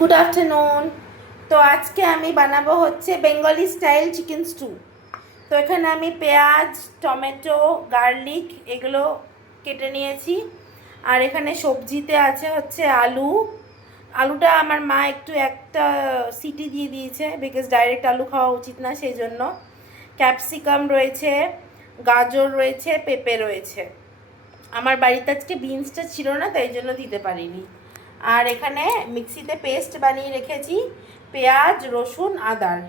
Good afternoon. তো আজকে আমি বানাবো হচ্ছে বেঙ্গলি স্টাইল চিকেন স্টু। তো এখানে আমি পেঁয়াজ, টমেটো, গার্লিক এগুলো কেটে নিয়েছি। আর এখানে সবজিতে আছে হচ্ছে আলুটা আমার মা একটা সিটি দিয়ে দিয়েছে, বিকজ ডাইরেক্ট আলু খাওয়া উচিত না, সেই জন্য। ক্যাপসিকাম রয়েছে, গাজর রয়েছে, পেঁপে রয়েছে। আমার বাড়িতে আজকে বিনসটা ছিল না, তাই জন্য দিতে পারিনি। আর এখানে মিক্সিতে পেস্ট বানিয়ে রেখেছি পেঁয়াজ, রসুন, আদার।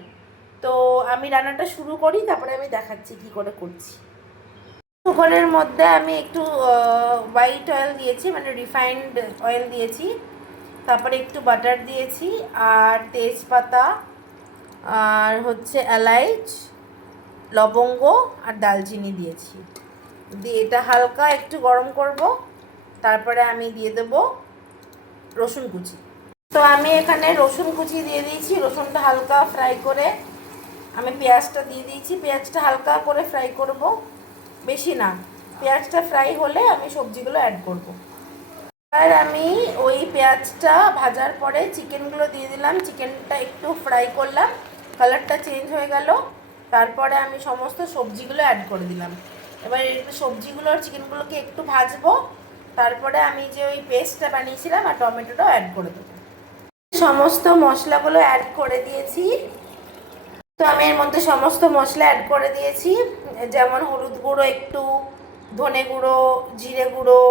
তো আমি রান্নাটা শুরু করি, তারপরে আমি দেখাচ্ছি কি করে করছি। কুকারের মধ্যে আমি একটু হোয়াইট অয়েল দিয়েছি, মানে রিফাইন্ড অয়েল দিয়েছি। তারপরে একটু বাটার দিয়েছি, আর তেজপাতা, আর হচ্ছে এলাচ, লবঙ্গ আর দালচিনি দিয়েছি। দিয়ে এটা হালকা একটু গরম করব, তারপরে আমি দিয়ে দেবো রসুন কুচি। তো আমি এখানে রসুন কুচি দিয়ে দিয়েছি। রসুনটা হালকা ফ্রাই করে আমি পেঁয়াজটা দিয়ে দিয়েছি। পেঁয়াজটা হালকা করে ফ্রাই করব, বেশি না। পেঁয়াজটা ফ্রাই হলে আমি সবজিগুলো অ্যাড করব। আর আমি ওই পেঁয়াজটা ভাজার পরে চিকেনগুলো দিয়ে দিলাম। চিকেনটা একটু ফ্রাই করলাম, কালারটা চেঞ্জ হয়ে গেল। তারপরে আমি সমস্ত সবজিগুলো অ্যাড করে দিলাম। এবার এই সবজিগুলো আর চিকেনগুলোকে একটু ভাজবো, তারপরে আমি যে ওই পেস্টটা বানিয়েছিলাম আর টমেটোটাও অ্যাড করে দেবো। সমস্ত মশলাগুলো অ্যাড করে দিয়েছি। তো আমি এর মধ্যে সমস্ত মশলা অ্যাড করে দিয়েছি, যেমন হলুদ গুঁড়ো একটু, ধনে গুঁড়ো, জিরে গুঁড়ো,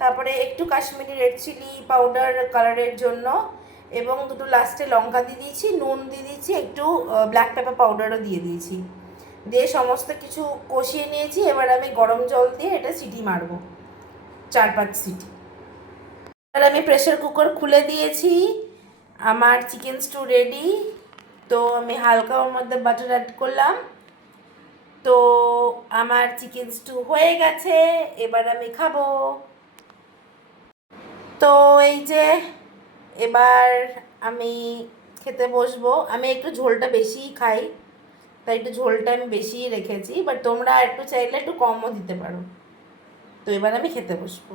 তারপরে একটু কাশ্মীরি রেড চিলি পাউডার কালারের জন্য, এবং দুটো লাস্টে লঙ্কা দিয়ে দিয়েছি, নুন দিয়ে দিয়েছি, একটু ব্ল্যাক পেপার পাউডারও দিয়ে দিয়েছি। দিয়ে সমস্ত কিছু কষিয়ে নিয়েছি। এবার আমি গরম জল দিয়ে এটা সিটি মারবো, 4-5 সিটি। আর আমি প্রেসার কুকার খুলে দিয়েছি। আমার চিকেন স্টু রেডি। তো আমি হালকা ওর মধ্যে বাটার অ্যাড করলাম। তো আমার চিকেন স্টু হয়ে গেছে, এবার আমি খাবো। তো এই যে এবার আমি খেতে বসবো। আমি একটু ঝোলটা বেশিই খাই, তাই একটু ঝোলটা আমি বেশিই রেখেছি, বাট তোমরা একটু চাইলে একটু কমও দিতে পারো। তো এবার আমি খেতে বসবো।